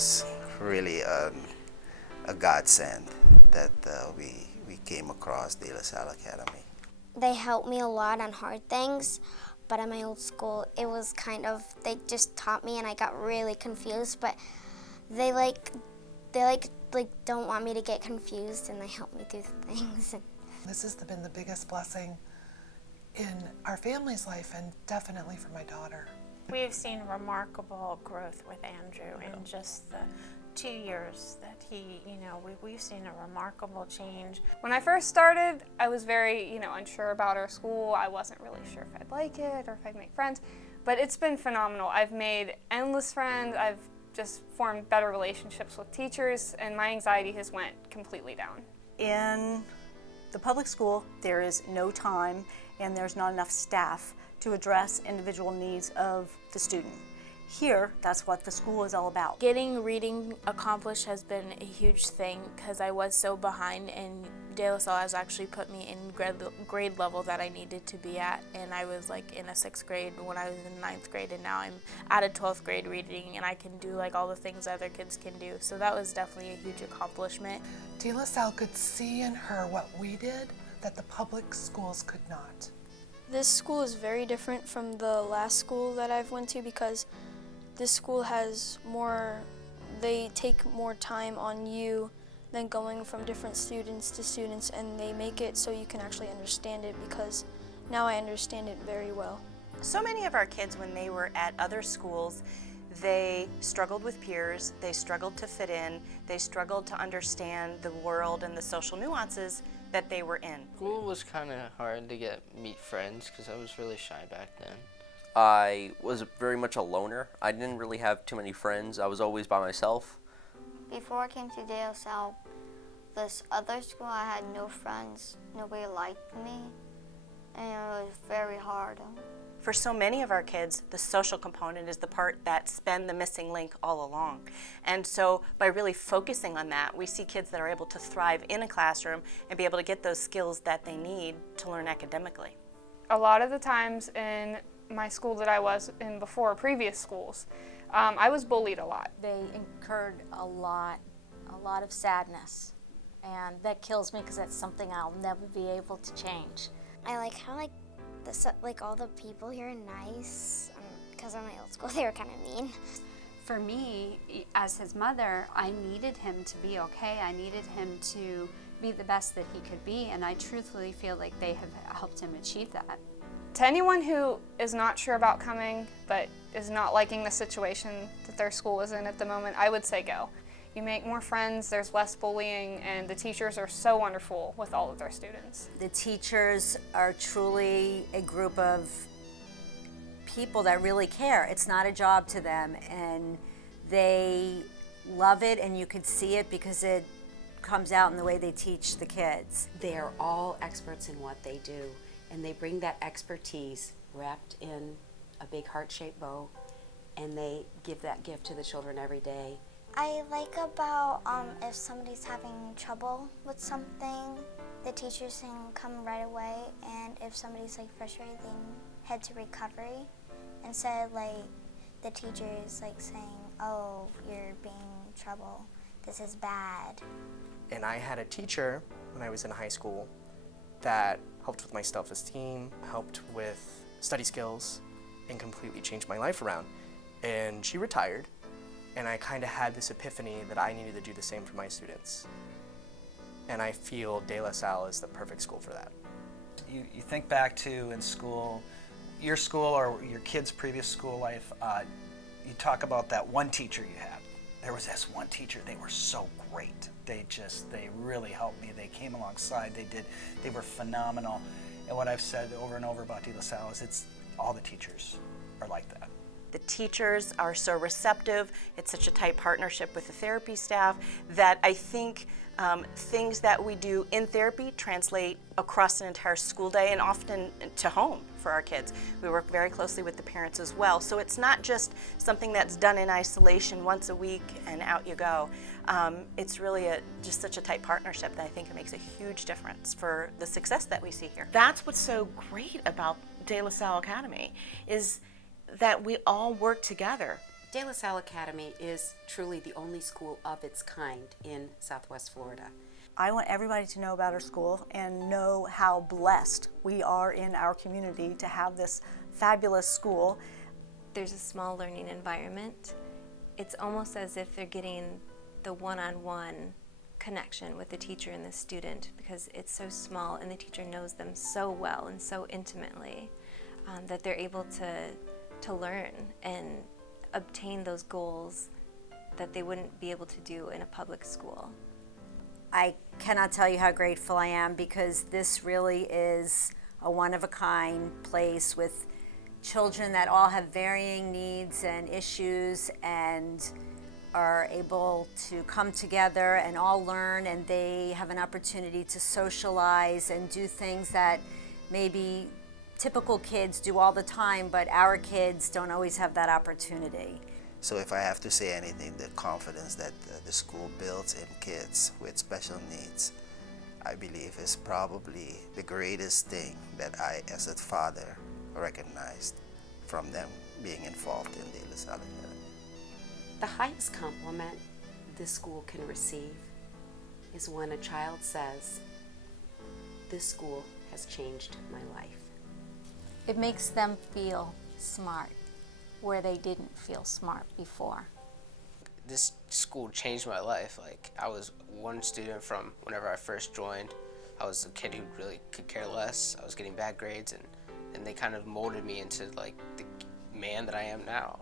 was really a godsend that we came across DeLaSalle Academy. They helped me a lot on hard things, but at my old school, it was kind of, they just taught me and I got really confused, but they don't want me to get confused and they help me through things. This has been the biggest blessing in our family's life and definitely for my daughter. We've seen remarkable growth with Andrew in just the 2 years that he, we've seen a remarkable change. When I first started, I was very, unsure about our school. I wasn't really sure if I'd like it or if I'd make friends, but it's been phenomenal. I've made endless friends. I've just formed better relationships with teachers, and my anxiety has went completely down. In the public school, there is no time and there's not enough staff to address individual needs of the student. Here, that's what the school is all about. Getting reading accomplished has been a huge thing because I was so behind, and DeLaSalle has actually put me in grade level that I needed to be at, and I was like in a 6th grade when I was in 9th grade, and now I'm at a 12th grade reading and I can do like all the things other kids can do. So that was definitely a huge accomplishment. DeLaSalle could see in her what we did that the public schools could not. This school is very different from the last school that I've went to because this school has more, they take more time on you than going from different students to students, and they make it so you can actually understand it because now I understand it very well. So many of our kids, when they were at other schools, they struggled with peers, they struggled to fit in, they struggled to understand the world and the social nuances that they were in. School was kind of hard to meet friends because I was really shy back then. I was very much a loner. I didn't really have too many friends. I was always by myself. Before I came to DeLaSalle, this other school, I had no friends. Nobody liked me, and it was very hard. For so many of our kids, the social component is the part that's been the missing link all along. And so by really focusing on that, we see kids that are able to thrive in a classroom and be able to get those skills that they need to learn academically. A lot of the times in my school that I was in before, previous schools, I was bullied a lot. They incurred a lot of sadness, and that kills me because that's something I'll never be able to change. I like how all the people here are nice, because at my old school they were kind of mean. For me, as his mother, I needed him to be okay. I needed him to be the best that he could be, and I truthfully feel like they have helped him achieve that. To anyone who is not sure about coming but is not liking the situation that their school is in at the moment, I would say go. You make more friends, there's less bullying, and the teachers are so wonderful with all of their students. The teachers are truly a group of people that really care. It's not a job to them, and they love it, and you could see it because it comes out in the way they teach the kids. They are all experts in what they do, and they bring that expertise wrapped in a big heart-shaped bow, and they give that gift to the children every day. I like about if somebody's having trouble with something, the teachers can come right away, and if somebody's frustrated, they can head to recovery instead of the teachers saying, oh, you're being in trouble, this is bad. And I had a teacher when I was in high school that helped with my self-esteem, helped with study skills, and completely changed my life around. And she retired, and I kind of had this epiphany that I needed to do the same for my students. And I feel DeLaSalle is the perfect school for that. You think back to in school, your school or your kid's previous school life, you talk about that one teacher you had. There was this one teacher, they were so great. They really helped me. They came alongside, they were phenomenal. And what I've said over and over about DeLaSalle is all the teachers are like that. The teachers are so receptive. It's such a tight partnership with the therapy staff that I think things that we do in therapy translate across an entire school day and often to home for our kids. We work very closely with the parents as well. So it's not just something that's done in isolation once a week and out you go. It's really just such a tight partnership that I think it makes a huge difference for the success that we see here. That's what's so great about DeLaSalle Academy is that we all work together DeLaSalle Academy is truly the only school of its kind in Southwest Florida. I want everybody to know about our school and know how blessed we are in our community to have this fabulous school. There's a small learning environment. It's almost as if they're getting the one-on-one connection with the teacher and the student because it's so small and the teacher knows them so well and so intimately that they're able to learn and obtain those goals that they wouldn't be able to do in a public school. I cannot tell you how grateful I am because this really is a one-of-a-kind place with children that all have varying needs and issues and are able to come together and all learn, and they have an opportunity to socialize and do things that maybe typical kids do all the time, but our kids don't always have that opportunity. So if I have to say anything, the confidence that the school builds in kids with special needs, I believe is probably the greatest thing that I, as a father, recognized from them being involved in the LaSalle Academy. The highest compliment this school can receive is when a child says, "This school has changed my life." It makes them feel smart where they didn't feel smart before. This school changed my life. Like, I was one student from whenever I first joined. I was a kid who really could care less. I was getting bad grades, and they kind of molded me into like the man that I am now.